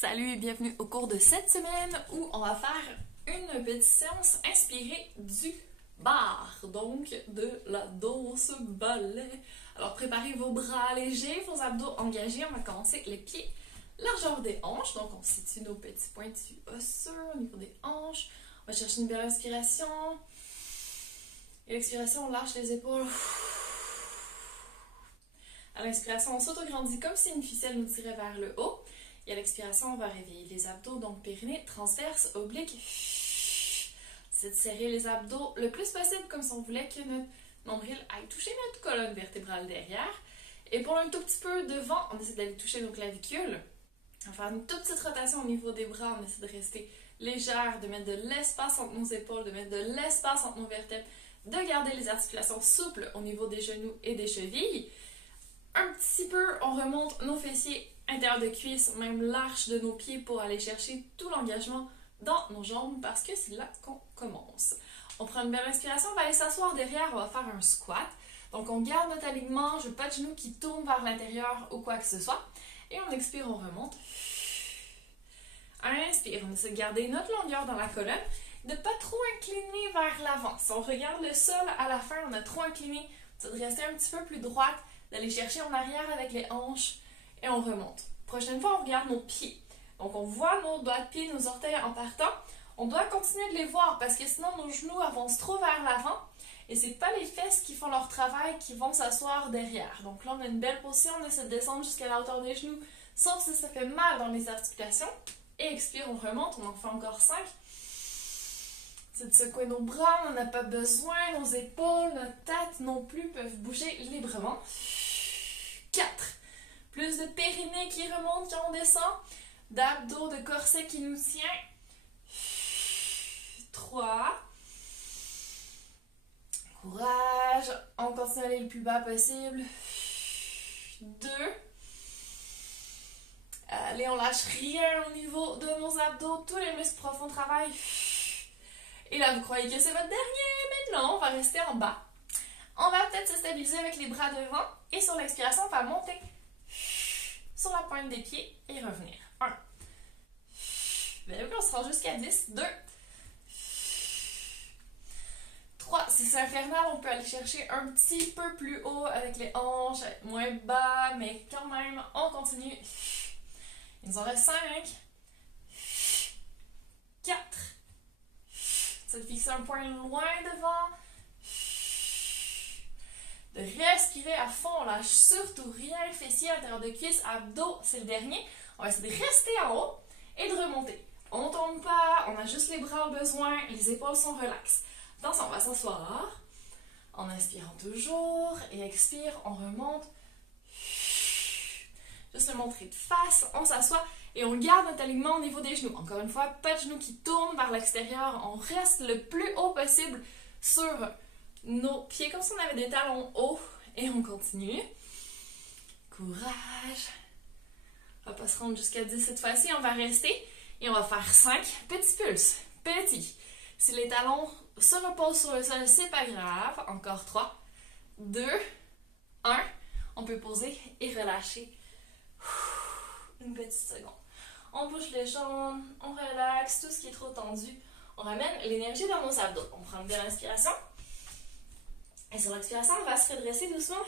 Salut et bienvenue au cours de cette semaine où on va faire une petite séance inspirée du bar, donc de la danse ballet. Alors préparez vos bras légers, vos abdos engagés. On va commencer avec les pieds largeur des hanches, donc on situe nos petits pointus osseux au niveau des hanches. On va chercher une belle inspiration. Et l'expiration, on lâche les épaules. À l'inspiration, on s'autograndit comme si une ficelle nous tirait vers le haut. Et à l'expiration, on va réveiller les abdos, donc périnée, transverse, oblique. C'est de serrer les abdos le plus possible, comme si on voulait que notre nombril aille toucher notre colonne vertébrale derrière. Et pour un tout petit peu devant, on essaie d'aller toucher nos clavicules. On va faire une toute petite rotation au niveau des bras. On essaie de rester légère, de mettre de l'espace entre nos épaules, de mettre de l'espace entre nos vertèbres, de garder les articulations souples au niveau des genoux et des chevilles. Un petit peu, on remonte nos fessiers intérieur de cuisse, même l'arche de nos pieds pour aller chercher tout l'engagement dans nos jambes parce que c'est là qu'on commence. On prend une belle inspiration, on va aller s'asseoir derrière, on va faire un squat. Donc on garde notre alignement, je veux pas de genoux qui tournent vers l'intérieur ou quoi que ce soit. Et on expire, on remonte. Inspire, on essaie de garder notre longueur dans la colonne, de ne pas trop incliner vers l'avant. Si on regarde le sol à la fin, on a trop incliné, c'est de rester un petit peu plus droite, d'aller chercher en arrière avec les hanches. Et on remonte. Prochaine fois, on regarde nos pieds. Donc, on voit nos doigts de pied, nos orteils en partant. On doit continuer de les voir parce que sinon, nos genoux avancent trop vers l'avant. Et c'est pas les fesses qui font leur travail qui vont s'asseoir derrière. Donc là, on a une belle position. On essaie de descendre jusqu'à la hauteur des genoux, sauf si ça fait mal dans les articulations. Et expire, on remonte. On en fait encore 5. C'est de secouer nos bras. On n'en a pas besoin. Nos épaules, notre tête non plus peuvent bouger librement. 4. Plus de périnée qui remonte quand on descend. D'abdos, de corset qui nous tient. 3. Courage. On continue à aller le plus bas possible. 2. Allez, on lâche rien au niveau de nos abdos. Tous les muscles profonds travaillent. Et là, vous croyez que c'est votre dernier? Mais non, on va rester en bas. On va peut-être se stabiliser avec les bras devant. Et sur l'expiration, on va monter sur la pointe des pieds et revenir. 1. Bien, on se rend jusqu'à 10. 2. 3. Si c'est infernal, on peut aller chercher un petit peu plus haut avec les hanches, moins bas, mais quand même, on continue. Il nous en reste 5. 4. Se fixer un point loin devant. De respirer à fond, on lâche surtout rien, fessiers, intérieur de cuisse, abdos, c'est le dernier. On va essayer de rester en haut et de remonter. On ne tombe pas, on a juste les bras au besoin, les épaules sont relaxes. Attention, on va s'asseoir en inspirant toujours et expire, on remonte. Juste le montrer de face, on s'assoit et on garde notre alignement au niveau des genoux. Encore une fois, pas de genoux qui tournent vers l'extérieur, on reste le plus haut possible sur nos pieds comme si on avait des talons hauts et on continue. Courage. On va pas se rendre jusqu'à 10 cette fois-ci, on va rester et on va faire 5 petits pulses. Petits. Si les talons se reposent sur le sol, c'est pas grave. Encore 3, 2, 1. On peut poser et relâcher. Une petite seconde. On bouge les jambes, on relaxe tout ce qui est trop tendu. On ramène l'énergie dans nos abdos. On prend une belle inspiration. Et sur l'expiration, on va se redresser doucement.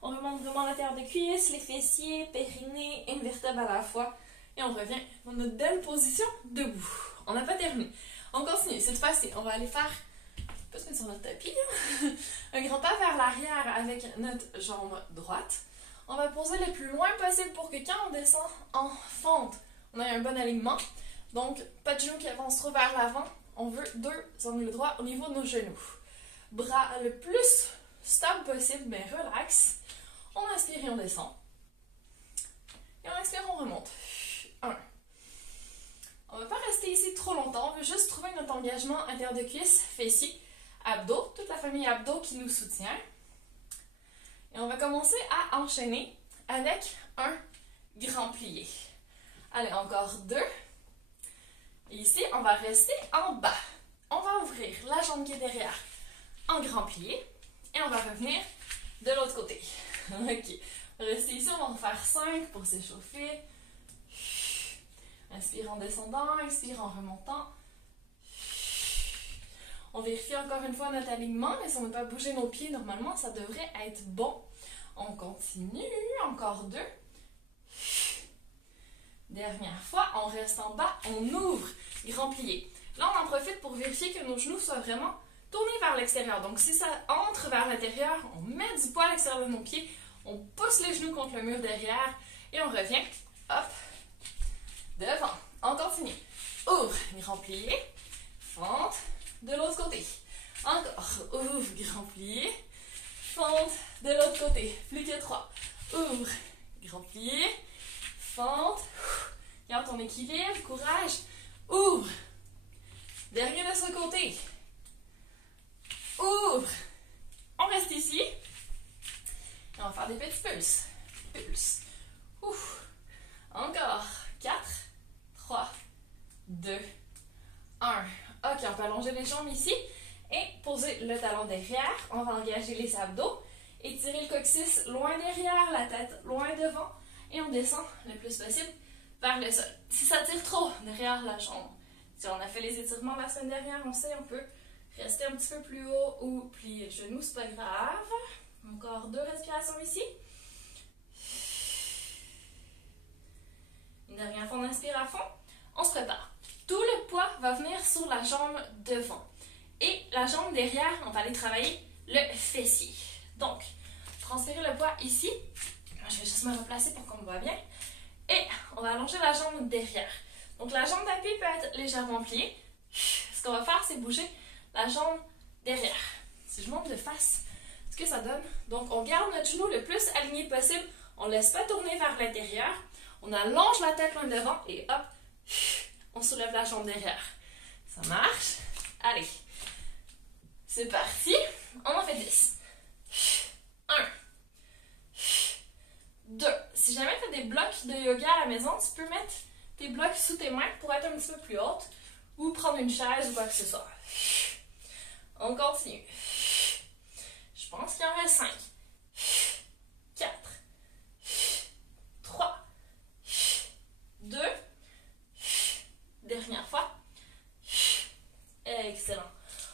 On remonte vraiment l'intérieur des cuisses, les fessiers, périnée, une vertèbre à la fois. Et on revient dans notre belle position debout. On n'a pas terminé. On continue, c'est facile. On va aller faire, on peut se mettre sur notre tapis, un grand pas vers l'arrière avec notre jambe droite. On va poser le plus loin possible pour que quand on descend en fente, on ait un bon alignement. Donc, pas de genoux qui avancent trop vers l'avant. On veut 2 angles droits au niveau de nos genoux. Bras le plus stable possible, mais relax. On inspire et on descend. Et on expire, on remonte. 1. On ne va pas rester ici trop longtemps. On veut juste trouver notre engagement intérieur de cuisse, fessiers, abdos. Toute la famille abdos qui nous soutient. Et on va commencer à enchaîner avec un grand plié. Allez, encore 2. Et ici, on va rester en bas. On va ouvrir la jambe qui est derrière en grand plié. Et on va revenir de l'autre côté. Ok. Restez ici, on va en faire 5 pour s'échauffer. Inspire en descendant, expire en remontant. On vérifie encore une fois notre alignement, mais si on n'a pas bougé nos pieds, normalement, ça devrait être bon. On continue, encore 2. Dernière fois, on reste en bas, on ouvre, grand plié. Là, on en profite pour vérifier que nos genoux soient vraiment tournés vers l'extérieur. Donc, si ça entre vers l'intérieur, on met du poids à l'extérieur de nos pieds, on pousse les genoux contre le mur derrière et on revient, hop, devant. On continue. Ouvre, grand plié, fente, de l'autre côté. Encore, ouvre, grand plié, fente, de l'autre côté. Plus que 3. Ouvre, grand plié, fente, garde ton équilibre, courage, ouvre. Dernier de ce côté. Ouvre. On reste ici. Et on va faire des petits pulses. Pulse. Ouf. Encore. 4, 3, 2, 1. Ok, on peut allonger les jambes ici et poser le talon derrière. On va engager les abdos. Étirer le coccyx loin derrière, la tête loin devant. Et on descend le plus possible vers le sol. Si ça tire trop derrière la jambe, si on a fait les étirements la semaine dernière, on sait, on peut rester un petit peu plus haut ou plier le genou, c'est pas grave. Encore 2 respirations ici. Une dernière fois, on inspire à fond. On se prépare. Tout le poids va venir sur la jambe devant. Et la jambe derrière, on va aller travailler le fessier. Donc, transférer le poids ici. Je vais juste me replacer pour qu'on me voit bien. Et on va allonger la jambe derrière. Donc, la jambe d'appui peut être légèrement pliée. Ce qu'on va faire, c'est bouger la jambe derrière. Si je monte de face, ce que ça donne. Donc, on garde notre genou le plus aligné possible. On ne laisse pas tourner vers l'intérieur. On allonge la tête loin devant et hop, on soulève la jambe derrière. Ça marche. Allez. C'est parti. On en fait 10. 1. 2. Si jamais tu as des blocs de yoga à la maison, tu peux mettre tes blocs sous tes mains pour être un petit peu plus haute ou prendre une chaise ou quoi que ce soit. On continue. Je pense qu'il en reste 5. 4. 3. 2. Dernière fois. Excellent.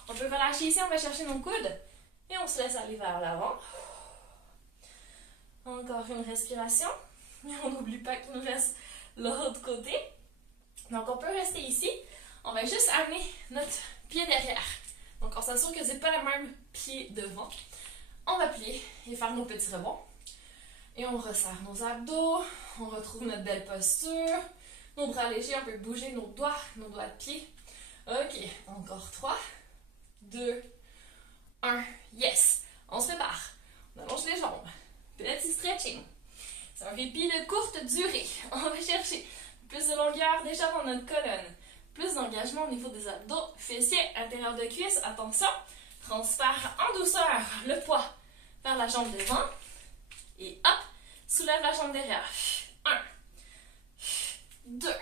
On peut relâcher ici, on va chercher nos coudes et on se laisse aller vers l'avant. Encore une respiration. Mais on n'oublie pas qu'il nous reste l'autre côté. Donc on peut rester ici. On va juste amener notre pied derrière. Donc on s'assure que ce n'est pas le même pied devant. On va plier et faire nos petits rebonds. Et on resserre nos abdos. On retrouve notre belle posture. Nos bras légers, on peut bouger nos doigts de pied. Ok, encore 3, 2, 1. Yes! On se prépare. On allonge les jambes. Petit stretching. C'est un répit de courte durée. On va chercher plus de longueur déjà dans notre colonne. Plus d'engagement au niveau des abdos, fessiers, intérieur de cuisse. Attention, transfère en douceur le poids vers la jambe devant. Et hop, soulève la jambe derrière. 1, 2,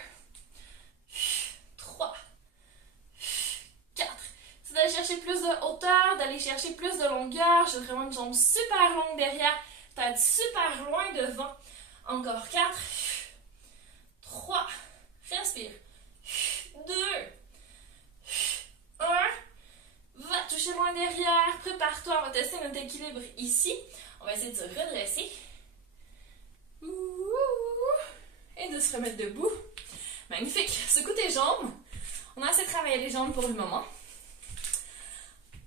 3, 4. C'est d'aller chercher plus de hauteur, d'aller chercher plus de longueur. J'ai vraiment une jambe super longue derrière, tête super loin devant. Encore 4, 3, respire. 2, 1, va toucher loin derrière, prépare-toi, on va tester notre équilibre ici. On va essayer de se redresser. Et de se remettre debout. Magnifique. Secoue tes jambes. On a assez travaillé les jambes pour le moment.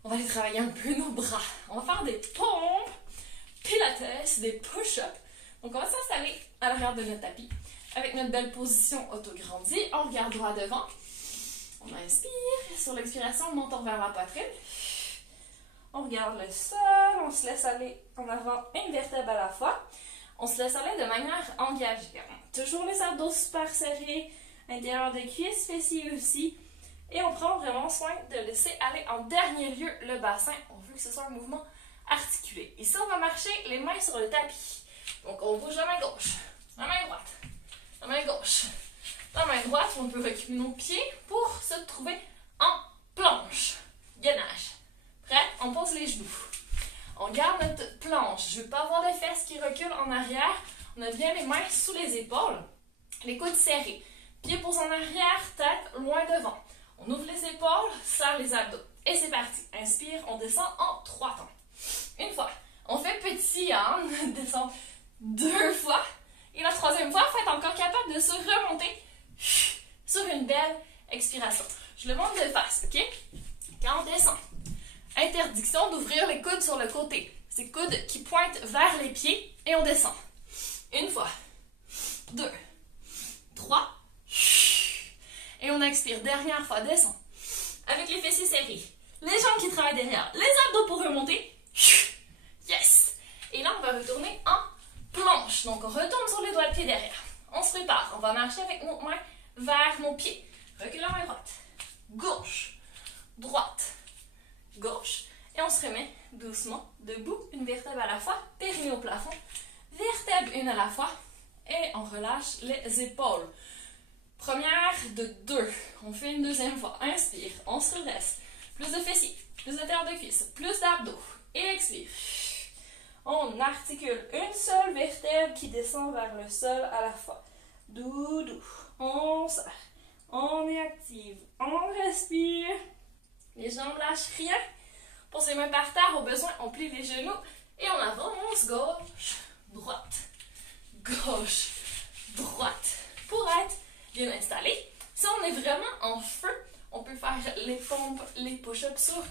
On va aller travailler un peu nos bras. On va faire des pompes, pilates, des push-ups. Donc on va s'installer à l'arrière de notre tapis avec notre belle position autograndie. On regarde droit devant. On inspire. Sur l'expiration, on monte vers la poitrine. On regarde le sol. On se laisse aller en avant une vertèbre à la fois. On se laisse aller de manière engagée. Toujours les abdos super serrés, intérieur des cuisses, fessiers aussi. Et on prend vraiment soin de laisser aller en dernier lieu le bassin. On veut que ce soit un mouvement articulé. Ici, on va marcher les mains sur le tapis. Donc, on bouge la main gauche, la main droite, la main gauche. La main droite, on peut reculer nos pieds pour se trouver en planche. Gainage. Prêt? On pose les genoux. On garde notre planche. Je ne veux pas avoir les fesses qui reculent en arrière. On a bien les mains sous les épaules. Les coudes serrés. Pieds posés en arrière, tête loin devant. On ouvre les épaules, serre les abdos. Et c'est parti. Inspire, on descend en 3 temps. Une fois. On fait petit, hein? Descend 2 fois. Et la 3e fois, faut être encore capable de se remonter sur une belle expiration. Je le montre de face, ok? Quand on descend, interdiction d'ouvrir les coudes sur le côté. C'est coudes qui pointent vers les pieds et on descend. Une fois, 2, 3, et on expire. Dernière fois, descend. Avec les fessiers serrés, les jambes qui travaillent derrière, les abdos pour remonter. Yes! Et là, on va retourner en planche. Donc, on retourne sur les doigts de pied derrière. On se prépare. On va marcher avec nos mains vers nos pieds. Recule la main droite. Gauche. Droite. Gauche. Et on se remet doucement debout, une vertèbre à la fois, périnée au plafond, vertèbre une à la fois, et on relâche les épaules. Première de 2. On fait une 2e fois. Inspire, on se redresse. Plus de fessiers, plus de terre de cuisse, plus d'abdos. Et expire. On articule une seule vertèbre qui descend vers le sol à la fois. Doudou. On serre. On est active. On respire. Les jambes lâchent rien. Pose les mains par terre. Au besoin, on plie les genoux. Et on avance. Gauche, droite. Gauche, droite. Pour être bien installé. Si on est vraiment en feu, on peut faire les pompes, les push-ups sur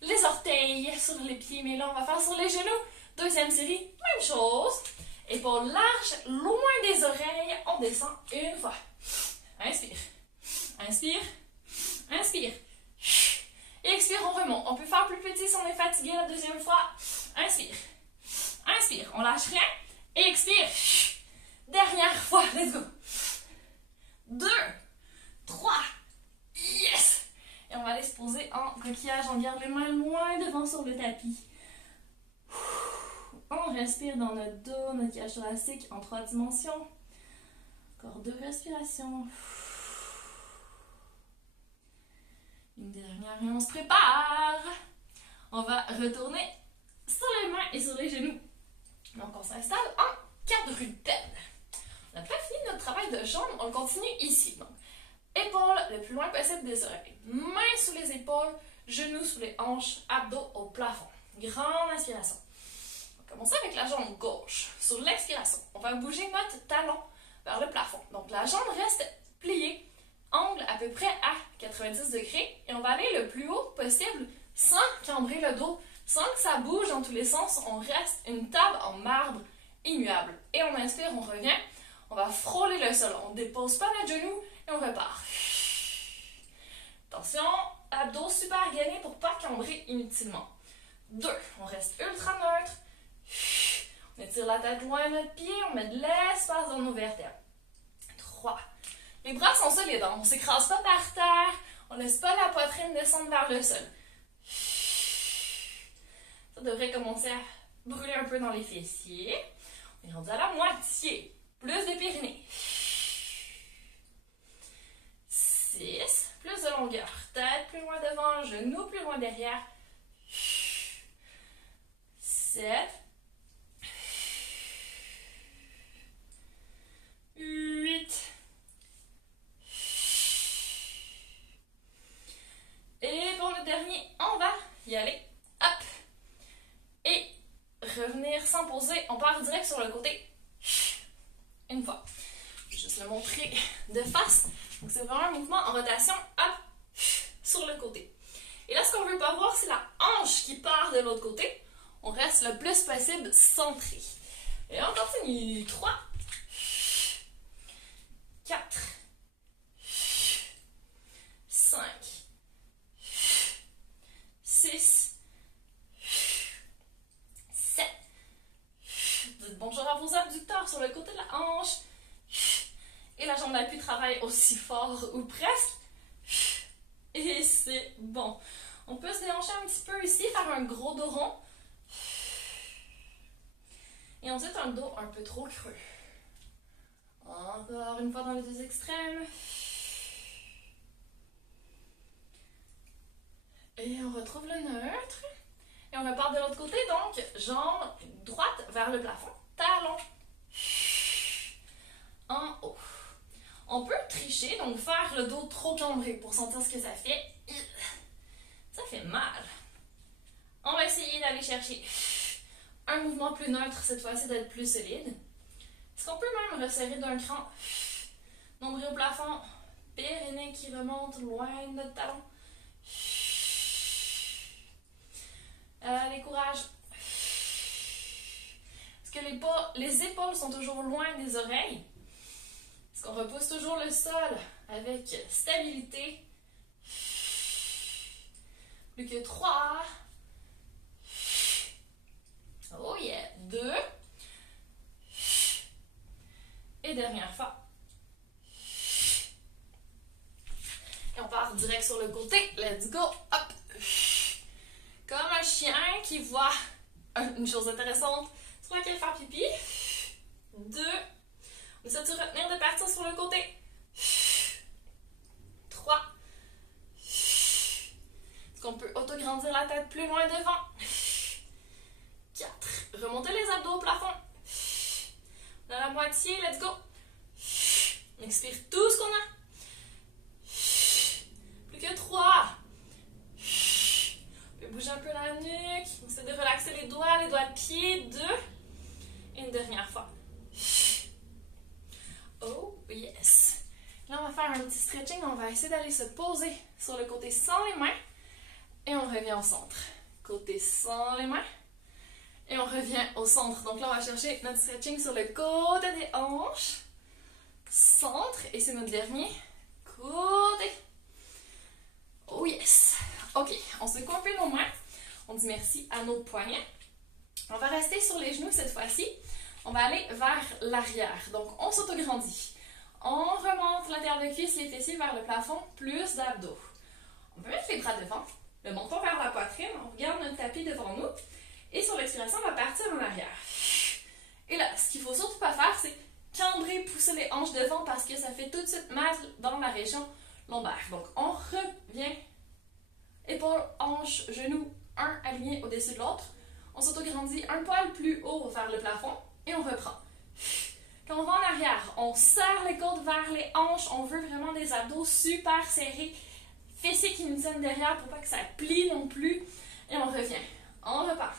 les orteils, sur les pieds. Mais là, on va faire sur les genoux. 2e série, même chose. Épaules larges, loin des oreilles. On descend une fois. Inspire. Inspire. Inspire. Et expire, on remonte. On peut faire plus petit si on est fatigué la 2e fois. Inspire. Inspire. On lâche rien. Et expire. Dernière fois. Let's go. 2, 3. Yes! Et on va aller se poser en coquillage. On garde les mains loin devant sur le tapis. On respire dans notre dos, notre cage thoracique en 3 dimensions. Encore 2 respirations. Une dernière et on se prépare. On va retourner sur les mains et sur les genoux. Donc on s'installe en quadrupède. On n'a pas fini notre travail de jambes, on le continue ici. Donc, épaules le plus loin possible des oreilles. Mains sous les épaules, genoux sous les hanches, abdos au plafond. Grande inspiration. On va commencer avec la jambe gauche. Sur l'expiration, on va bouger notre talon vers le plafond. Donc la jambe reste pliée, angle à peu près à 90 degrés. Et on va aller le plus haut possible sans cambrer le dos, sans que ça bouge dans tous les sens. On reste une table en marbre immuable. Et on inspire, on revient. On va frôler le sol. On ne dépose pas notre genou et on repart. Attention, abdos super gainés pour ne pas cambrer inutilement. 2. On reste ultra neutre. On étire la tête loin de notre pied. On met de l'espace dans nos vertèbres. 3. Les bras sont solides. On ne s'écrase pas par terre. On ne laisse pas la poitrine descendre vers le sol. Ça devrait commencer à brûler un peu dans les fessiers. On est rendu à la moitié. Plus de périnée. 6. Plus de longueur. Tête plus loin devant, genoux plus loin derrière. 7. 8. Et pour le dernier, on va y aller. Hop. Et revenir sans poser. On part direct sur le côté. Une fois. Je vais juste le montrer de face. Donc, c'est vraiment un mouvement en rotation. Hop. Sur le côté. Et là, ce qu'on ne veut pas voir, c'est la hanche qui part de l'autre côté. On reste le plus possible centré. Et on continue. 3. 4. 5. 6. 7. Dites bonjour à vos abducteurs sur le côté de la hanche. Et la jambe d'appui travaille aussi fort ou presque. Et c'est bon. On peut se déhancher un petit peu ici, faire un gros dos rond. Et ensuite un dos un peu trop creux. Encore une fois dans les 2 extrêmes. Et on retrouve le neutre. Et on repart de l'autre côté, donc jambe droite vers le plafond. Talon en haut. On peut tricher, donc faire le dos trop cambré pour sentir ce que ça fait. Ça fait mal. On va essayer d'aller chercher un mouvement plus neutre, cette fois-ci d'être plus solide. Est-ce qu'on peut même resserrer d'un cran? Nombril au plafond, périnée qui remonte loin de notre talon. Allez, courage. Est-ce que les épaules sont toujours loin des oreilles? Est-ce qu'on repousse toujours le sol avec stabilité? Plus que 3. Oh yeah. 2. Et dernière fois. Et on part direct sur le côté. Let's go. Hop. Comme un chien qui voit une chose intéressante sur laquelle faire pipi. 2. On essaie de se retenir de partir sur le côté. 3. Est-ce qu'on peut autograndir la tête plus loin devant? 4. Remontez les abdos au plafond. Dans la moitié, let's go. On expire tout ce qu'on a. Plus que 3. On peut bouger un peu la nuque. On essaie de relaxer les doigts de pied. 2. Et une dernière fois. Oh yes. Là, on va faire un petit stretching. On va essayer d'aller se poser sur le côté sans les mains. Et on revient au centre. Côté sans les mains. Et on revient au centre. Donc là, on va chercher notre stretching sur le côté des hanches. Centre. Et c'est notre dernier côté. Oh yes. Ok, on secoue un peu nos mains. On dit merci à nos poignets. On va rester sur les genoux cette fois-ci. On va aller vers l'arrière. Donc, on s'autograndit. On remonte l'intérieur de cuisse, les fessiers vers le plafond, plus d'abdos. On peut mettre les bras devant, le menton vers la poitrine. On regarde notre tapis devant nous. Et sur l'expiration, on va partir en arrière. Et là, ce qu'il ne faut surtout pas faire, c'est cambrer, pousser les hanches devant parce que ça fait tout de suite mal dans la région lombaire. Donc, on revient. Épaules, hanches, genoux, un aligné au-dessus de l'autre. On s'autograndit un poil plus haut vers le plafond et on reprend. Quand on va en arrière, on serre les côtes vers les hanches. On veut vraiment des abdos super serrés. Fessiers qui nous tiennent derrière pour pas que ça plie non plus. Et on revient. On repart.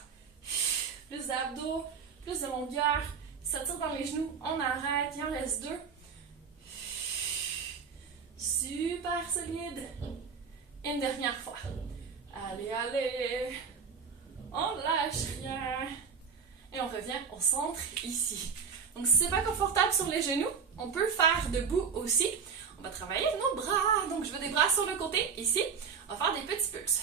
Plus d'abdos, plus de longueur. Ça tire dans les genoux. On arrête. Il en reste 2. Super solide. Et une dernière fois. Allez, allez. On lâche rien. Et on revient au centre ici. Donc, si c'est pas confortable sur les genoux, on peut faire debout aussi. On va travailler nos bras. Donc, je veux des bras sur le côté, ici. On va faire des petits pulses.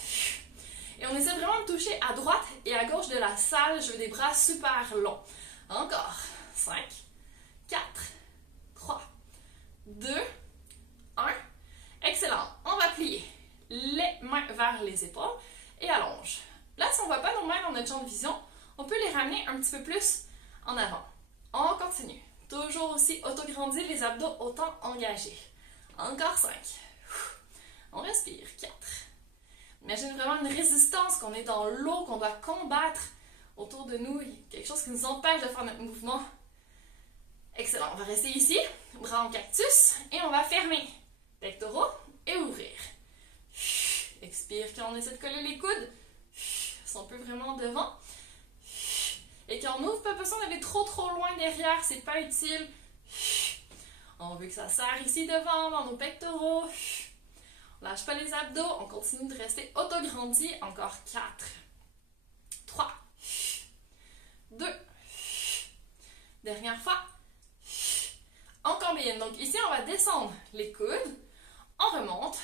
Et on essaie vraiment de toucher à droite et à gauche de la salle. Je veux des bras super longs. Encore. 5, 4, 3, 2, 1. Excellent. On va plier les mains vers les épaules et allonge. Là, si on ne voit pas nos mains dans notre champ de vision, on peut les ramener un petit peu plus en avant. On continue. Toujours aussi autograndir les abdos autant engagés. Encore 5. On respire. 4. Imagine vraiment une résistance, qu'on est dans l'eau, qu'on doit combattre autour de nous. Il y a quelque chose qui nous empêche de faire notre mouvement. Excellent. On va rester ici, bras en cactus, et on va fermer pectoraux et ouvrir. Expire quand on essaie de coller les coudes. Si on peut vraiment devant. Et quand on ouvre, pas besoin d'aller trop loin derrière, c'est pas utile. On veut que ça serre ici devant, dans nos pectoraux. On lâche pas les abdos, on continue de rester autograndi. Encore 4, 3, 2. Dernière fois. On combine. Donc ici, on va descendre les coudes. On remonte.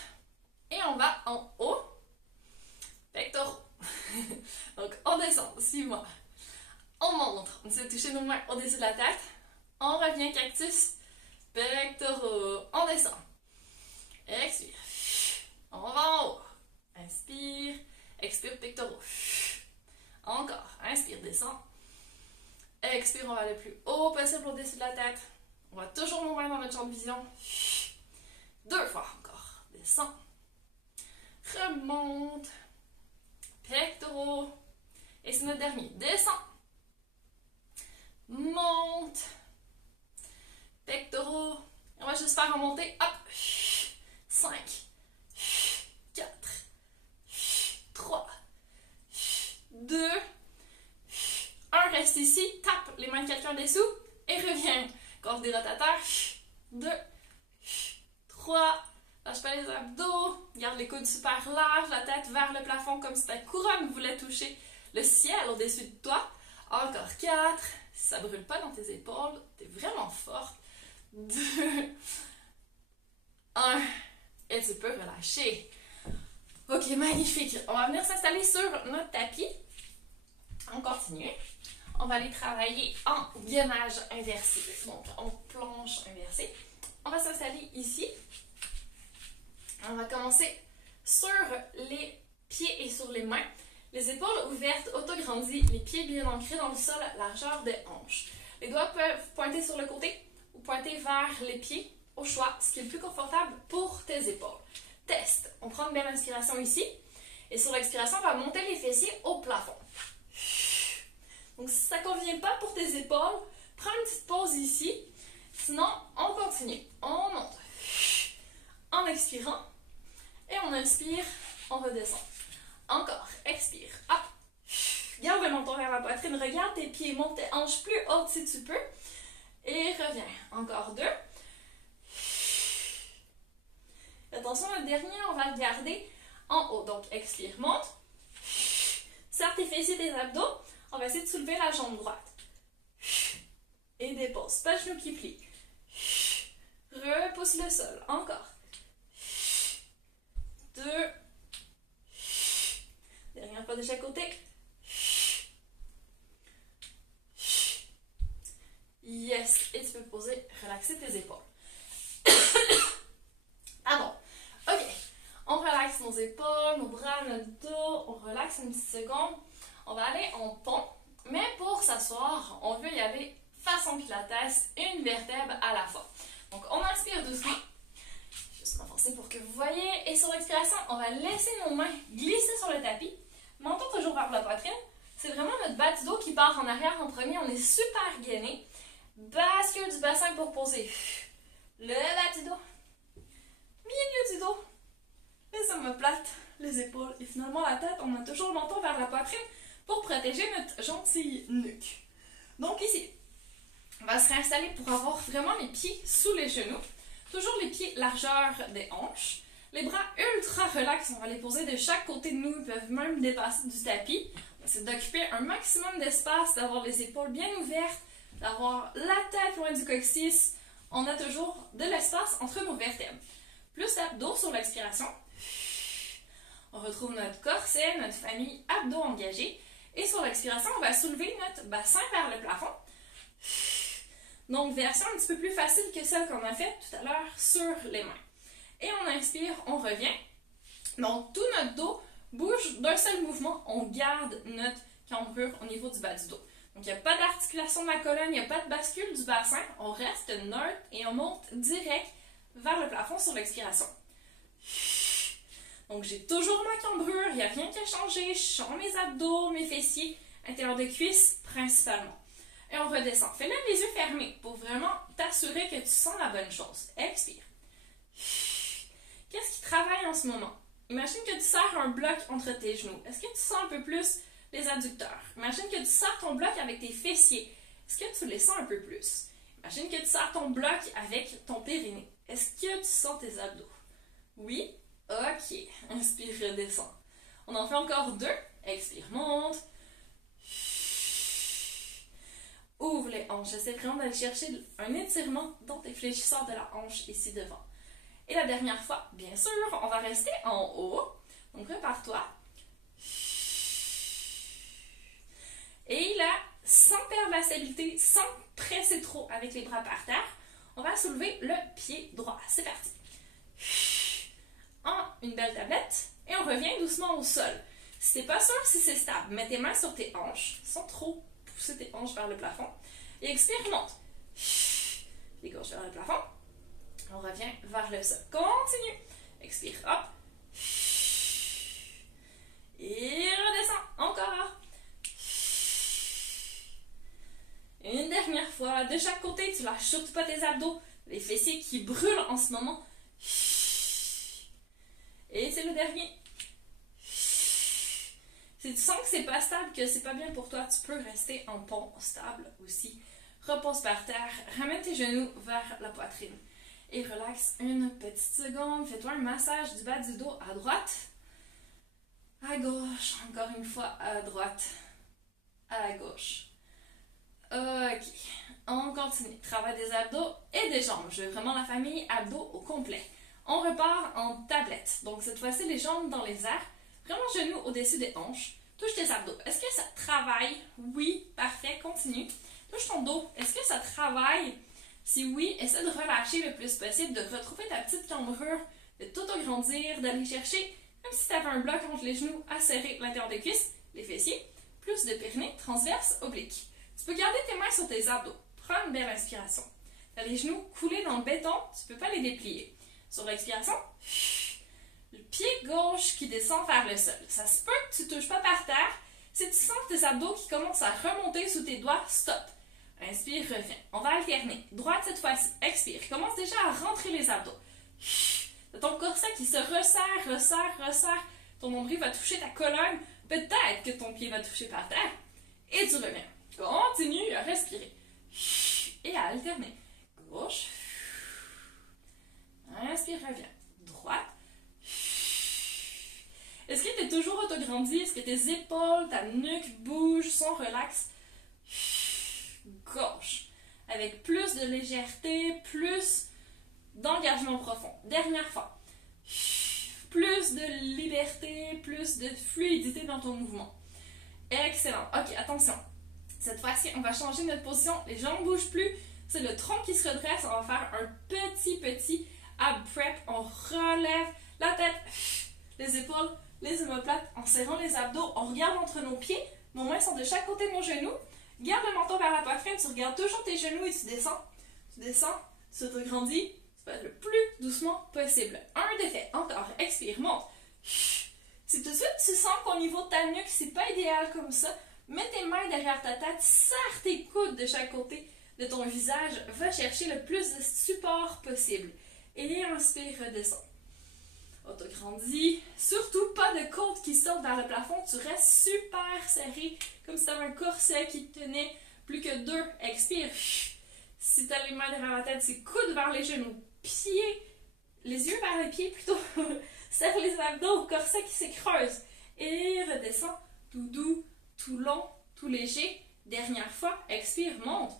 Et on va en haut. Pectoraux. Donc on descend. Suis-moi. On monte. On essaie de toucher nos mains au-dessus de la tête. On revient cactus. Pectoraux. On descend. Expire. On va en haut. Inspire. Expire, pectoraux. Encore. Inspire, descend. Expire, on va le plus haut possible au-dessus de la tête. On va toujours nos mains dans notre champ de vision. 2 fois encore. Descend. Remonte. Pectoraux. Et c'est notre dernier. Descend. Monte. Pectoraux. Et on va juste faire remonter. Hop. 5, 4, 3, 2, 1. Reste ici. Tape les mains de quelqu'un dessous et reviens. Corps des rotateurs. 2, 3. Lâche pas les abdos. Garde les coudes super larges, la tête vers le plafond comme si ta couronne voulait toucher le ciel au-dessus de toi. Encore 4. Si ça brûle pas dans tes épaules, t'es vraiment forte. 2, 1. Et tu peux relâcher. Ok, magnifique. On va venir s'installer sur notre tapis. On continue. On va aller travailler en gainage inversé. Donc, en planche inversée. On va s'installer ici. On va commencer sur les pieds et sur les mains. Les épaules ouvertes, autograndies, les pieds bien ancrés dans le sol, largeur des hanches. Les doigts peuvent pointer sur le côté ou pointer vers les pieds, au choix, ce qui est le plus confortable pour tes épaules. Test. On prend une belle inspiration ici. Et sur l'expiration, on va monter les fessiers au plafond. Donc, si ça ne convient pas pour tes épaules, prends une petite pause ici. Sinon, on continue. On monte. En expirant. Et on inspire, on redescend. Encore. Expire. Hop. Garde le menton vers la poitrine. Regarde tes pieds. Monte tes hanches plus hautes si tu peux. Et reviens. Encore 2. Attention, le dernier, on va le garder en haut. Donc, expire, monte. Serre tes fessiers, tes abdos. On va essayer de soulever la jambe droite. Et dépose. Pas le genou qui plie. Repousse le sol. Encore. 2. Dernière fois de chaque côté. Yes. Et tu peux poser, relaxer tes épaules. Ah bon. Ok. On relaxe nos épaules, nos bras, notre dos. On relaxe une petite seconde. On va aller en pont. Mais pour s'asseoir, on veut y aller façon pilates, une vertèbre à la fois. Donc, on inspire doucement. Juste m'avancer pour que vous voyez. Et sur l'expiration, on va laisser nos mains glisser sur le tapis. Menton toujours vers la poitrine. C'est vraiment notre bas du dos qui part en arrière en premier. On est super gainé. Bascule du bassin pour poser. Le bas du dos. Milieu du dos. Les omoplates, les épaules et finalement la tête. On a toujours le menton vers la poitrine pour protéger notre gentille nuque. Donc ici, on va se réinstaller pour avoir vraiment les pieds sous les genoux. Toujours les pieds largeur des hanches. Les bras ultra relax, on va les poser de chaque côté de nous. Ils peuvent même dépasser du tapis. On va essayer d'occuper un maximum d'espace, d'avoir les épaules bien ouvertes, d'avoir la tête loin du coccyx. On a toujours de l'espace entre nos vertèbres. Plus d'abdos sur l'expiration. On retrouve notre corset, notre famille abdos engagés. Et sur l'expiration, on va soulever notre bassin vers le plafond. Donc, version un petit peu plus facile que celle qu'on a faite tout à l'heure sur les mains. Et on inspire, on revient. Donc, tout notre dos bouge d'un seul mouvement. On garde notre cambrure au niveau du bas du dos. Donc, il n'y a pas d'articulation de la colonne, il n'y a pas de bascule du bassin. On reste neutre et on monte direct vers le plafond sur l'expiration. Donc, j'ai toujours ma cambrure, il n'y a rien qui a changé. Je sens mes abdos, mes fessiers, intérieur de cuisses principalement. Et on redescend. Fais-le les yeux fermés pour vraiment t'assurer que tu sens la bonne chose. Expire. Qu'est-ce qui travaille en ce moment? Imagine que tu serres un bloc entre tes genoux. Est-ce que tu sens un peu plus les adducteurs? Imagine que tu serres ton bloc avec tes fessiers. Est-ce que tu les sens un peu plus? Imagine que tu serres ton bloc avec ton périnée. Est-ce que tu sens tes abdos? Oui? Ok. Inspire, redescends. On en fait encore 2. Expire, monte. Ouvre les hanches. Essaie vraiment d'aller chercher un étirement dans tes fléchisseurs de la hanche ici devant. Et la dernière fois, bien sûr, on va rester en haut. Donc, prépare-toi. Et là, sans perdre la stabilité, sans presser trop avec les bras par terre, on va soulever le pied droit. C'est parti. En une belle tablette. Et on revient doucement au sol. Si t'es pas sûr si c'est stable, mets tes mains sur tes hanches, sans trop pousser tes hanches vers le plafond. Et expire, monte. Les gauches vers le plafond. On revient vers le sol. Continue. Expire, hop. Et redescend. Encore. Une dernière fois. De chaque côté, tu lâches surtout pas tes abdos. Les fessiers qui brûlent en ce moment. Et c'est le dernier. Si tu sens que c'est pas stable, que c'est pas bien pour toi, tu peux rester en pont stable aussi. Repose par terre, ramène tes genoux vers la poitrine. Et relaxe une petite seconde. Fais-toi un massage du bas du dos à droite, à gauche, encore une fois à droite, à gauche. Ok, on continue. Travail des abdos et des jambes. Je veux vraiment la famille abdos au complet. On repart en tablette. Donc cette fois-ci, les jambes dans les airs. Vraiment genoux au-dessus des hanches. Touche tes abdos. Est-ce que ça travaille? Oui, parfait, continue. Touche ton dos. Est-ce que ça travaille? Si oui, essaie de relâcher le plus possible, de retrouver ta petite cambrure, de t'auto-grandir, d'aller chercher, même si tu avais un bloc entre les genoux, à serrer l'intérieur des cuisses, les fessiers, plus de périnée, transverse, oblique. Tu peux garder tes mains sur tes abdos. Prends une belle inspiration. Tu as les genoux coulés dans le béton, tu ne peux pas les déplier. Sur l'expiration, le pied gauche qui descend vers le sol. Ça se peut que tu ne touches pas par terre. Si tu sens tes abdos qui commencent à remonter sous tes doigts, stop. Inspire, reviens. On va alterner. Droite cette fois-ci. Expire. Commence déjà à rentrer les abdos. Ton corset qui se resserre, resserre, resserre. Ton nombril va toucher ta colonne. Peut-être que ton pied va toucher par terre. Et tu reviens. Continue à respirer. Et à alterner. Gauche. Inspire, reviens. Droite. Est-ce que tu es toujours autograndi? Est-ce que tes épaules, ta nuque bougent, sont relaxes? Gauche. Avec plus de légèreté, plus d'engagement profond. Dernière fois. Plus de liberté, plus de fluidité dans ton mouvement. Excellent. Ok, attention. Cette fois-ci, on va changer notre position. Les jambes ne bougent plus. C'est le tronc qui se redresse. On va faire un petit ab prep. On relève la tête, les épaules, les omoplates en serrant les abdos. On regarde entre nos pieds. Nos mains sont de chaque côté de nos genoux. Garde le menton vers la poitrine. Tu regardes toujours tes genoux et tu descends. Tu descends. Tu te grandis. Tu vas le plus doucement possible. Un défait. Encore. Expire. Monte. Si tout de suite tu sens qu'au niveau de ta nuque, c'est pas idéal comme ça, mets tes mains derrière ta tête. Serre tes coudes de chaque côté de ton visage. Va chercher le plus de support possible. Et inspire. Redescends. Autograndis. Surtout pas de côtes qui sortent vers le plafond. Tu restes super serré, comme si tu avais un corset qui te tenait. Plus que 2. Expire. Si tu as les mains derrière la tête, c'est coudes vers les genoux. Pieds, les yeux vers les pieds plutôt. Serre les abdos, corset qui s'écreuse. Et redescends. Tout doux, tout long, tout léger. Dernière fois. Expire, monte.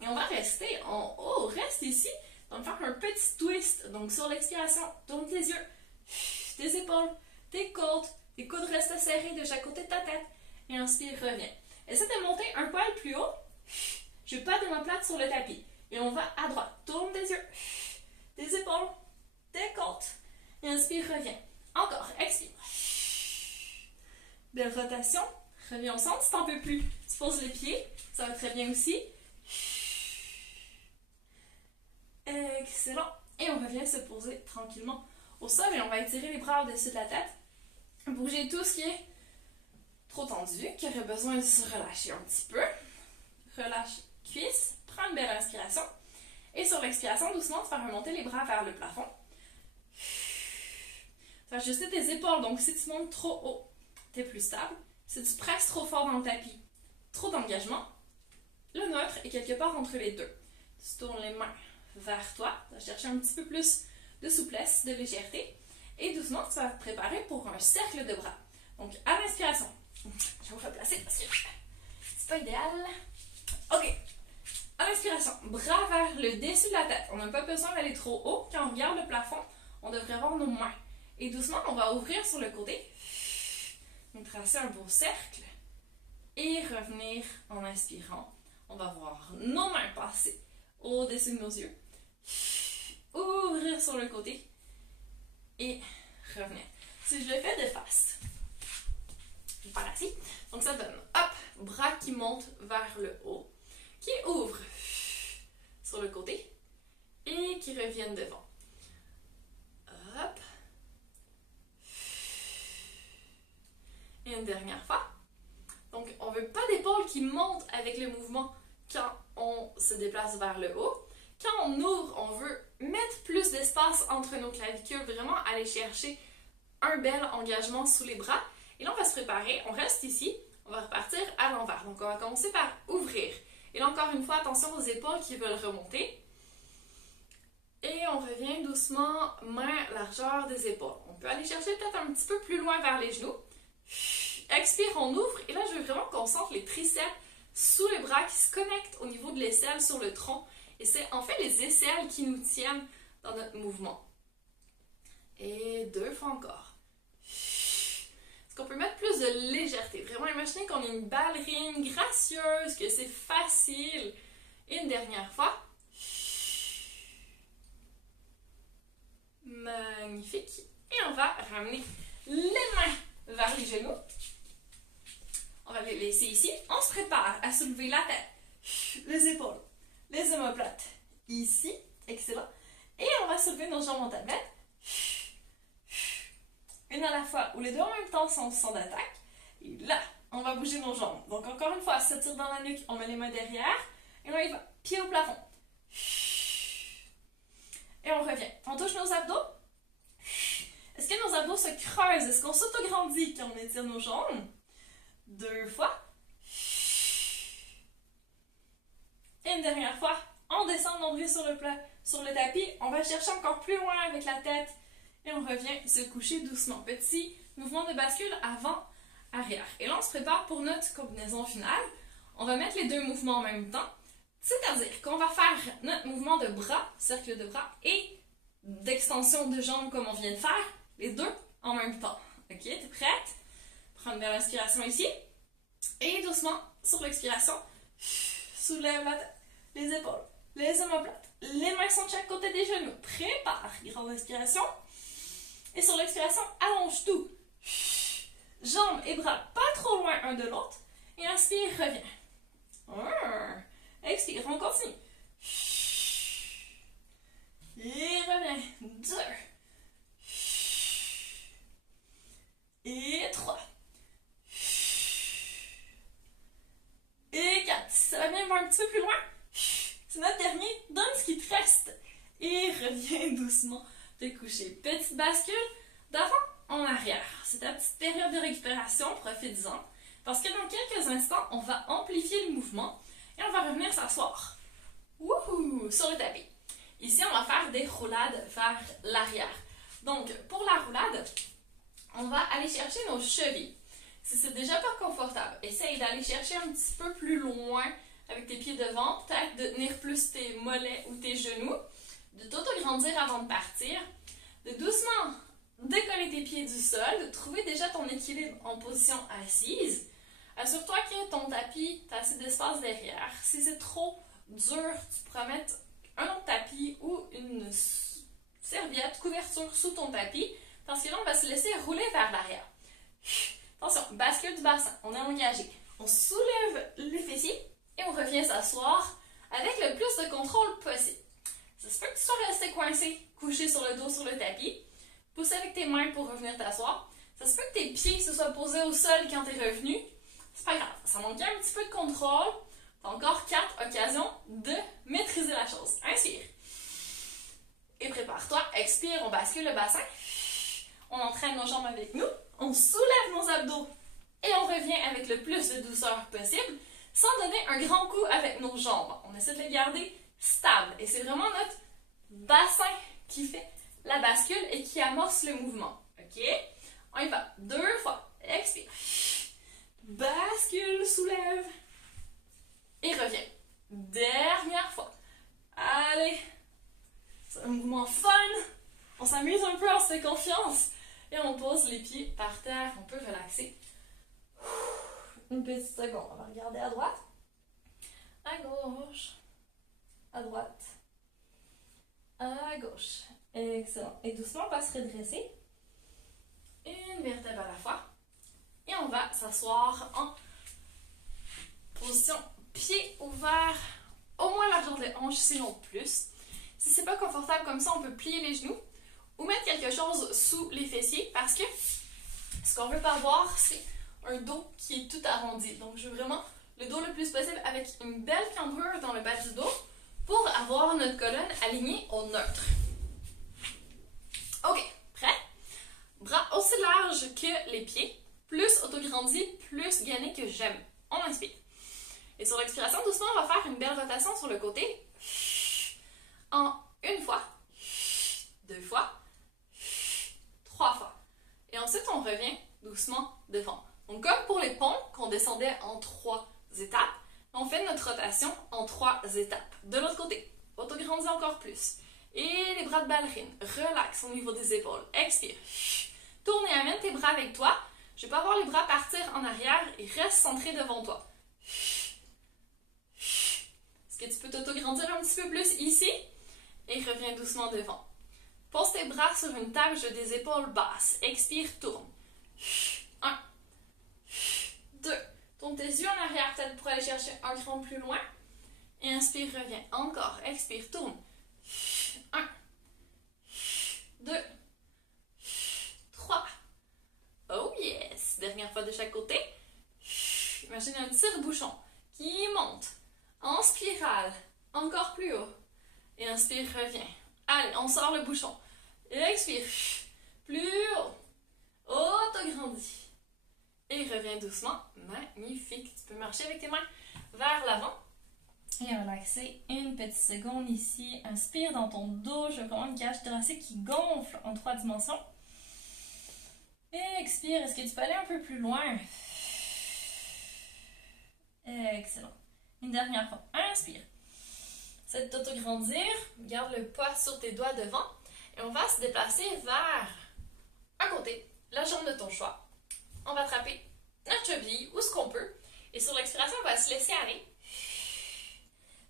Et on va rester en haut. Reste ici. On va faire un petit twist. Donc, sur l'expiration, tourne tes yeux, tes épaules, tes côtes. Tes coudes restent serrés de chaque côté de ta tête. Et inspire, reviens. Essaie de monter un poil plus haut. Je pas de plate sur le tapis. Et on va à droite. Tourne tes yeux, tes épaules, tes côtes. Et inspire, reviens. Encore, expire. Belle rotation. Reviens au centre. Si t'en peux plus, tu poses les pieds. Ça va très bien aussi. Excellent. Et on revient se poser tranquillement au sol et on va étirer les bras au-dessus de la tête. Bouger tout ce qui est trop tendu, qui aurait besoin de se relâcher un petit peu. Relâche cuisse, prends une belle inspiration. Et sur l'expiration, doucement, tu vas remonter les bras vers le plafond. Tu vas ajuster tes épaules. Donc, si tu montes trop haut, tu es plus stable. Si tu presses trop fort dans le tapis, trop d'engagement, le neutre est quelque part entre les deux. Tu tournes les mains vers toi. Tu vas chercher un petit peu plus de souplesse, de légèreté. Et doucement, tu vas te préparer pour un cercle de bras. Donc, à l'inspiration, je vais vous replacer parce que c'est pas idéal. Ok. À l'inspiration, bras vers le dessus de la tête. On n'a pas besoin d'aller trop haut. Quand on regarde le plafond, on devrait avoir nos mains. Et doucement, on va ouvrir sur le côté. Donc, tracer un beau cercle. Et revenir en inspirant. On va voir nos mains passer au-dessus de nos yeux. Ouvrir sur le côté. Et revenir. Si je le fais de face, par ici, donc ça donne, hop, bras qui montent vers le haut, qui ouvrent sur le côté et qui reviennent devant. Hop. Et une dernière fois. Donc, on ne veut pas d'épaule qui monte avec le mouvement quand on se déplace vers le haut. Quand on ouvre, on veut mettre plus d'espace entre nos clavicules, vraiment aller chercher un bel engagement sous les bras. Et là, on va se préparer, on reste ici, on va repartir à l'envers. Donc, on va commencer par ouvrir. Et là, encore une fois, attention aux épaules qui veulent remonter. Et on revient doucement, main largeur des épaules. On peut aller chercher peut-être un petit peu plus loin vers les genoux. Expire, on ouvre. Et là, je veux vraiment qu'on sente les triceps sous les bras qui se connectent au niveau de l'aisselle sur le tronc. Et c'est en fait les aisselles qui nous tiennent dans notre mouvement. Et 2 fois encore. Est-ce qu'on peut mettre plus de légèreté? Vraiment, imaginez qu'on est une ballerine gracieuse, que c'est facile. Et une dernière fois. Magnifique. Et on va ramener les mains vers les genoux. On va les laisser ici. On se prépare à soulever la tête, les épaules, les omoplates. Ici. Excellent. Et on va soulever nos jambes en tablette. Une à la fois, ou les deux en même temps sans son d'attaque. Et là, on va bouger nos jambes. Donc encore une fois, se tire dans la nuque, on met les mains derrière. Et on y va. Pied au plafond. Et on revient. On touche nos abdos. Est-ce que nos abdos se creusent? Est-ce qu'on s'autograndit quand on étire nos jambes? 2 fois. Et une dernière fois. On descend nombril sur le tapis. On va chercher encore plus loin avec la tête. Et on revient se coucher doucement. Petit mouvement de bascule avant, arrière. Et là, on se prépare pour notre combinaison finale. On va mettre les 2 mouvements en même temps. C'est-à-dire qu'on va faire notre mouvement de bras, cercle de bras, et d'extension de jambes comme on vient de faire, les 2 en même temps. Ok, t'es prête? Prends une belle inspiration ici. Et doucement, sur l'expiration, soulève la tête, les épaules, les omoplates. Les mains sont de chaque côté des genoux. Prépare. Grande inspiration. Et sur l'expiration, allonge tout. Jambes et bras pas trop loin un de l'autre. Et inspire, reviens. Expire, on continue. Et reviens. 2. Et 3. Et 4. Si ça va bien, va un petit peu plus loin. C'est notre dernier. Donne ce qui te reste. Et reviens doucement te coucher. Petite bascule d'avant en arrière. C'est ta petite période de récupération. Profites-en. Parce que dans quelques instants, on va amplifier le mouvement. Et on va revenir s'asseoir. Wouhou! Sur le tapis. Ici, on va faire des roulades vers l'arrière. Donc, pour la roulade, on va aller chercher nos chevilles. Si c'est déjà pas confortable, essaye d'aller chercher un petit peu plus loin avec tes pieds devant. Peut-être de tenir plus tes mollets ou tes genoux. De t'auto-grandir avant de partir. De doucement décoller tes pieds du sol. De trouver déjà ton équilibre en position assise. Assure-toi que ton tapis, tu as assez d'espace derrière. Si c'est trop dur, tu pourras mettre un autre tapis ou une serviette, couverture sous ton tapis. Parce que là, on va se laisser rouler vers l'arrière. Attention, bascule du bassin. On est engagé. On soulève les fessiers et on revient s'asseoir avec le plus de contrôle possible. Ça se peut que tu sois resté coincé, couché sur le dos sur le tapis. Pousse avec tes mains pour revenir t'asseoir. Ça se peut que tes pieds se soient posés au sol quand tu es revenu. C'est pas grave, ça manque un petit peu de contrôle. T'as encore 4 occasions de maîtriser la chose. Inspire. Et prépare-toi. Expire, on bascule le bassin. On entraîne nos jambes avec nous. On soulève nos abdos. Et on revient avec le plus de douceur possible, sans donner un grand coup avec nos jambes. On essaie de les garder stables. Et c'est vraiment notre bassin qui fait la bascule et qui amorce le mouvement. Ok? On y va. 2 fois. Expire. Bascule, soulève. Et reviens. Dernière fois. Allez. C'est un mouvement fun. On s'amuse un peu, on se fait confiance. Et on pose les pieds par terre. On peut relaxer. Une petite seconde. On va regarder à droite. À gauche. À droite. À gauche. Excellent. Et doucement, on va se redresser. Une vertèbre à la fois. Et on va s'asseoir en position pied ouvert, au moins la largeur des hanches, sinon plus. Si c'est pas confortable comme ça, on peut plier les genoux ou mettre quelque chose sous les fessiers parce que ce qu'on veut pas avoir, c'est un dos qui est tout arrondi. Donc, je veux vraiment le dos le plus possible avec une belle cambrure dans le bas du dos pour avoir notre colonne alignée au neutre. Ok, prêt? Bras aussi larges que les pieds, plus autograndi, plus gainé que j'aime. On inspire. Et sur l'expiration, doucement, on va faire une belle rotation sur le côté. En une fois, deux fois, trois fois. Et ensuite, on revient doucement devant. Donc, comme pour les ponts qu'on descendait en 3 étapes, on fait notre rotation en 3 étapes. De l'autre côté, autograndis encore plus. Et les bras de ballerine. Relax au niveau des épaules. Expire. Tourne et amène tes bras avec toi. Je vais pas voir les bras partir en arrière et reste centré devant toi. Est-ce que tu peux t'autograndir un petit peu plus ici? Et reviens doucement devant. Pose tes bras sur une table, j'ai des épaules basses. Expire, tourne. 1, 2. Tourne tes yeux en arrière, peut-être pour aller chercher un cran plus loin. Et inspire, reviens. Encore. Expire, tourne. 1, 2, 3. Oh yes! Dernière fois de chaque côté. Imagine un tire-bouchon qui monte en spirale, encore plus haut. Et inspire, reviens. Allez, on sort le bouchon. Expire. Plus haut. Autograndis. Et reviens doucement. Magnifique. Tu peux marcher avec tes mains vers l'avant. Et relaxer une petite seconde ici. Inspire dans ton dos. Je veux vraiment une cage thoracique qui gonfle en 3 dimensions. Et expire. Est-ce que tu peux aller un peu plus loin? Excellent. Une dernière fois. Inspire. C'est de t'autograndir. Garde le poids sur tes doigts devant. Et on va se déplacer vers un côté, la jambe de ton choix. On va attraper notre cheville ou ce qu'on peut. Et sur l'expiration, on va se laisser aller.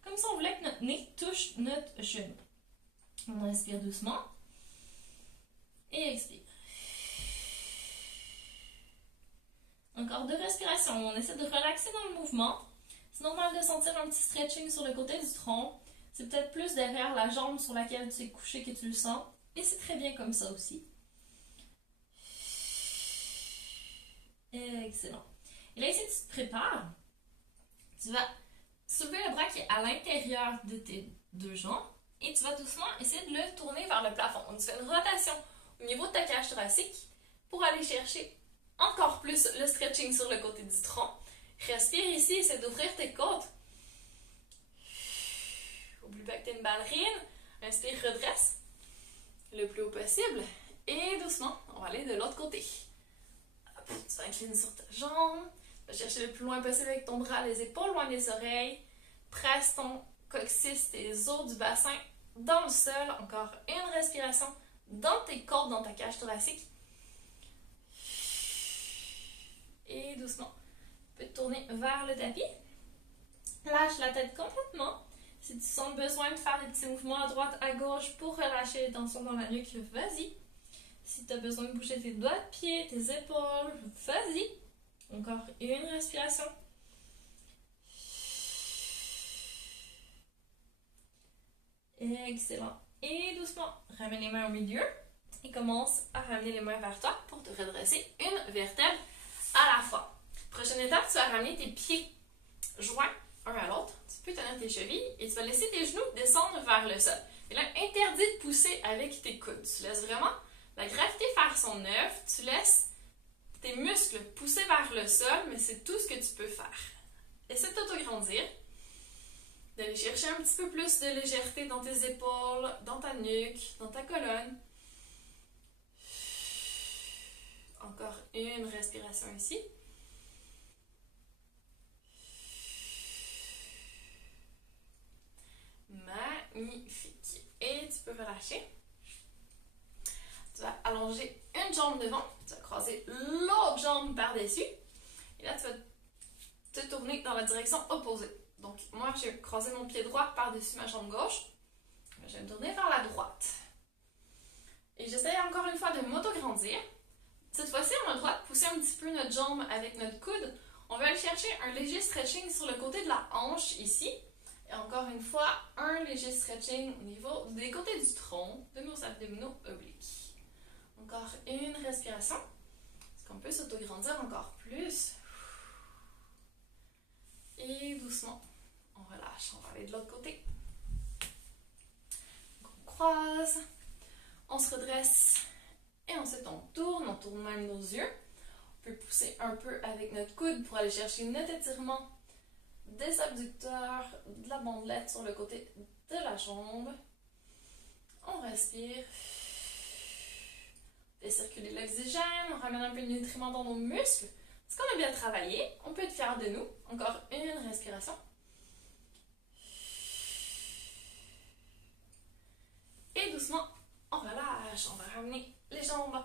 Comme si on voulait que notre nez touche notre genou. On inspire doucement. Et expire. Encore 2 respirations. On essaie de relaxer dans le mouvement. C'est normal de sentir un petit stretching sur le côté du tronc. C'est peut-être plus derrière la jambe sur laquelle tu es couché que tu le sens. Et c'est très bien comme ça aussi. Excellent. Et là, ici, tu te prépares. Tu vas soulever le bras qui est à l'intérieur de tes 2 jambes. Et tu vas doucement essayer de le tourner vers le plafond. Donc, tu fais une rotation au niveau de ta cage thoracique pour aller chercher encore plus le stretching sur le côté du tronc. Respire ici, essaie d'ouvrir tes côtes. Oublie pas que tu es une ballerine. Inspire, redresse le plus haut possible. Et doucement, on va aller de l'autre côté. Hop, tu inclines sur ta jambe. Tu vas chercher le plus loin possible avec ton bras, les épaules loin des oreilles. Presse ton coccyx, tes os du bassin dans le sol. Encore une respiration dans tes côtes, dans ta cage thoracique. Et doucement, tu peux te tourner vers le tapis. Lâche la tête complètement. Si tu sens besoin de faire des petits mouvements à droite, à gauche pour relâcher les tensions dans la nuque, vas-y. Si tu as besoin de bouger tes doigts de pied, tes épaules, vas-y. Encore une respiration. Excellent. Et doucement, ramène les mains au milieu et commence à ramener les mains vers toi pour te redresser une vertèbre à la fois. Prochaine étape, tu vas ramener tes pieds joints un à l'autre. Tu peux tenir tes chevilles et tu vas laisser tes genoux descendre vers le sol. Et là, interdit de pousser avec tes coudes. Tu laisses vraiment la gravité faire son œuvre. Tu laisses tes muscles pousser vers le sol, mais c'est tout ce que tu peux faire. Essaie de t'autograndir, d'aller chercher un petit peu plus de légèreté dans tes épaules, dans ta nuque, dans ta colonne. Encore une respiration ici. Magnifique. Et tu peux relâcher. Tu vas allonger une jambe devant. Tu vas croiser l'autre jambe par-dessus. Et là, tu vas te tourner dans la direction opposée. Donc, moi, j'ai croisé mon pied droit par-dessus ma jambe gauche. Je vais me tourner vers la droite. Et j'essaie encore une fois de m'autograndir. Cette fois-ci, on a le droit de pousser un petit peu notre jambe avec notre coude. On va aller chercher un léger stretching sur le côté de la hanche ici. Et encore une fois, un léger stretching au niveau des côtés du tronc, de nos abdominaux obliques. Encore une respiration. Est-ce qu'on peut s'autograndir encore plus? Et doucement, on relâche. On va aller de l'autre côté. On croise. On se redresse. Et ensuite, on tourne même nos yeux. On peut pousser un peu avec notre coude pour aller chercher notre étirement des abducteurs, de la bandelette sur le côté de la jambe. On respire. On fait circuler l'oxygène. On ramène un peu de nutriments dans nos muscles. Est-ce qu'on a bien travaillé? On peut être fier de nous. Encore une respiration. Et doucement, on relâche. On va ramener les jambes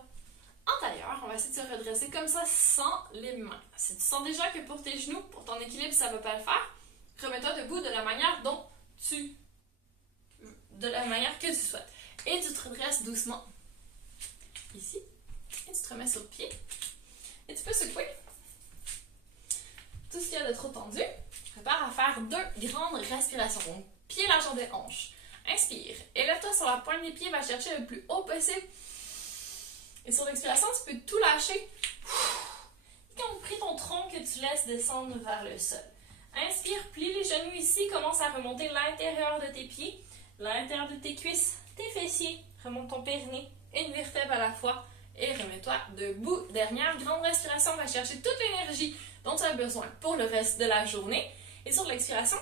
antérieures. On va essayer de se redresser comme ça sans les mains. Si tu sens déjà que pour tes genoux, pour ton équilibre, ça ne va pas le faire, remets-toi debout de la manière que tu souhaites. Et tu te redresses doucement ici. Et tu te remets sur le pied. Et tu peux secouer tout ce qu'il y a de trop tendu. Prépare à faire 2 grandes respirations. Donc, pied largeur des hanches. Inspire. Élève-toi sur la pointe des pieds. Va chercher le plus haut possible. Et sur l'expiration, tu peux tout lâcher. Y compris ton tronc que tu laisses descendre vers le sol. Inspire. Plie les genoux ici. Commence à remonter l'intérieur de tes pieds. L'intérieur de tes cuisses. Tes fessiers. Remonte ton périnée. Une vertèbre à la fois. Et remets-toi debout. Dernière grande respiration. Va chercher toute l'énergie dont tu as besoin pour le reste de la journée. Et sur l'expiration,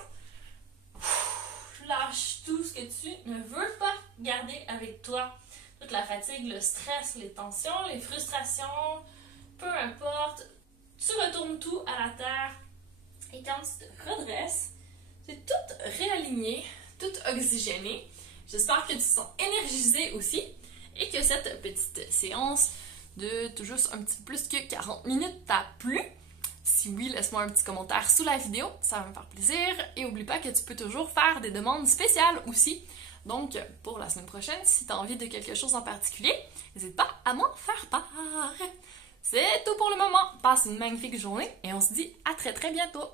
lâche tout ce que tu ne veux pas garder avec toi. Toute la fatigue, le stress, les tensions, les frustrations, peu importe. Tu retournes tout à la terre. Et quand tu te redresses, tu es toute réalignée, toute oxygénée. J'espère que tu te sens énergisée aussi et que cette petite séance de tout juste un petit peu plus que 40 minutes t'a plu. Si oui, laisse-moi un petit commentaire sous la vidéo, ça va me faire plaisir. Et n'oublie pas que tu peux toujours faire des demandes spéciales aussi. Donc, pour la semaine prochaine, si tu as envie de quelque chose en particulier, n'hésite pas à m'en faire part. C'est tout pour le moment. Passe une magnifique journée et on se dit à très très bientôt.